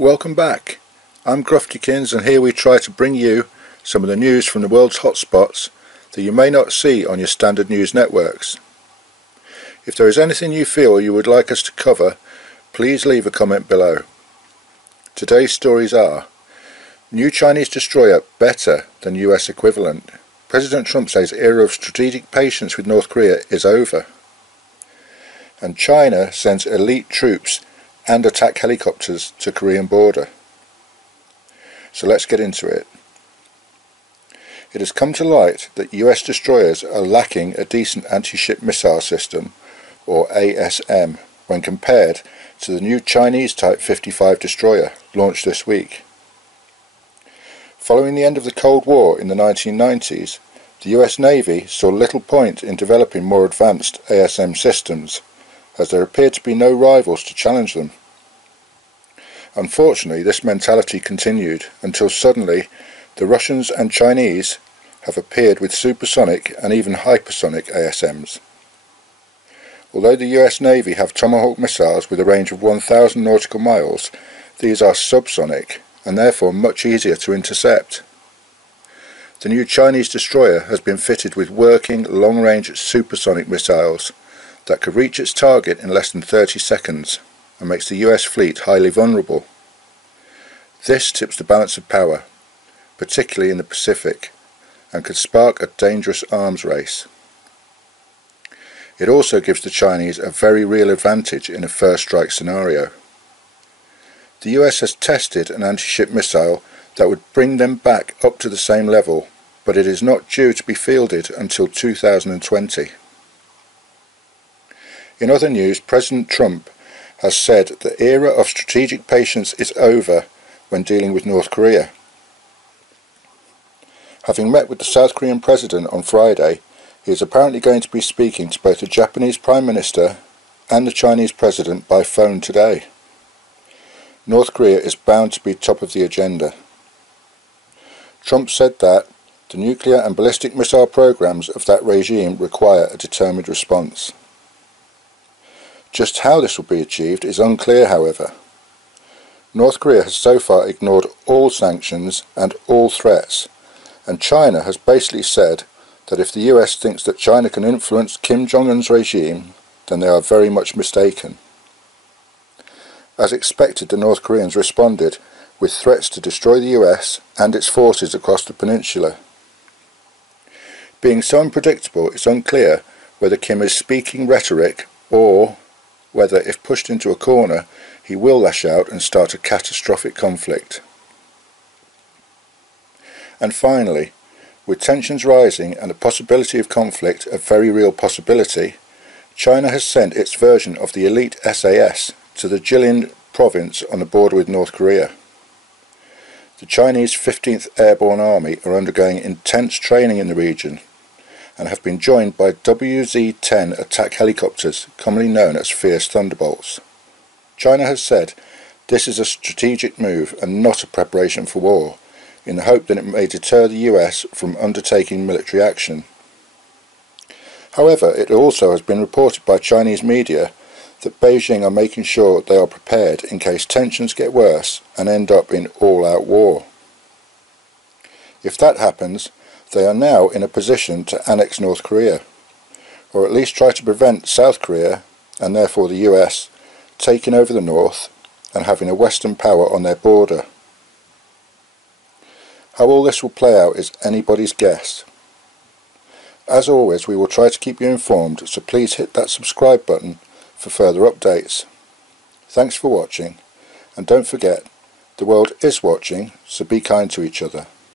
Welcome back. I'm Gruftykins, and here we try to bring you some of the news from the world's hotspots that you may not see on your standard news networks. If there is anything you feel you would like us to cover, please leave a comment below. Today's stories are: new Chinese destroyer better than US equivalent. President Trump says era of strategic patience with North Korea is over. And China sends elite troops and attack helicopters to Korean border. So let's get into it. It has come to light that US destroyers are lacking a decent anti-ship missile system, or ASM, when compared to the new Chinese Type 55 destroyer launched this week. Following the end of the Cold War in the 1990s, the US Navy saw little point in developing more advanced ASM systems, as there appeared to be no rivals to challenge them. Unfortunately, this mentality continued until suddenly the Russians and Chinese have appeared with supersonic and even hypersonic ASMs. Although the US Navy have Tomahawk missiles with a range of 1,000 nautical miles, these are subsonic and therefore much easier to intercept. The new Chinese destroyer has been fitted with working long-range supersonic missiles that could reach its target in less than 30 seconds. And makes the US fleet highly vulnerable. This tips the balance of power, particularly in the Pacific, and could spark a dangerous arms race. It also gives the Chinese a very real advantage in a first strike scenario. The US has tested an anti-ship missile that would bring them back up to the same level, but it is not due to be fielded until 2020. In other news, President Trump has said the era of strategic patience is over when dealing with North Korea. Having met with the South Korean president on Friday, he is apparently going to be speaking to both the Japanese Prime Minister and the Chinese President by phone today. North Korea is bound to be top of the agenda. Trump said that the nuclear and ballistic missile programs of that regime require a determined response. Just how this will be achieved is unclear, however. North Korea has so far ignored all sanctions and all threats, and China has basically said that if the US thinks that China can influence Kim Jong-un's regime, then they are very much mistaken. As expected, the North Koreans responded with threats to destroy the US and its forces across the peninsula. Being so unpredictable, it's unclear whether Kim is speaking rhetoric or whether, if pushed into a corner, he will lash out and start a catastrophic conflict. And finally, with tensions rising and the possibility of conflict a very real possibility, China has sent its version of the elite SAS to the Jilin province on the border with North Korea. The Chinese 15th Airborne Army are undergoing intense training in the region, and have been joined by WZ-10 attack helicopters, commonly known as Fierce Thunderbolts. China has said this is a strategic move and not a preparation for war, in the hope that it may deter the US from undertaking military action. However, it also has been reported by Chinese media that Beijing are making sure they are prepared in case tensions get worse and end up in all-out war. If that happens, they are now in a position to annex North Korea, or at least try to prevent South Korea, and therefore the US, taking over the North and having a Western power on their border. How all this will play out is anybody's guess. As always, we will try to keep you informed, so please hit that subscribe button for further updates. Thanks for watching, and don't forget, the world is watching, so be kind to each other.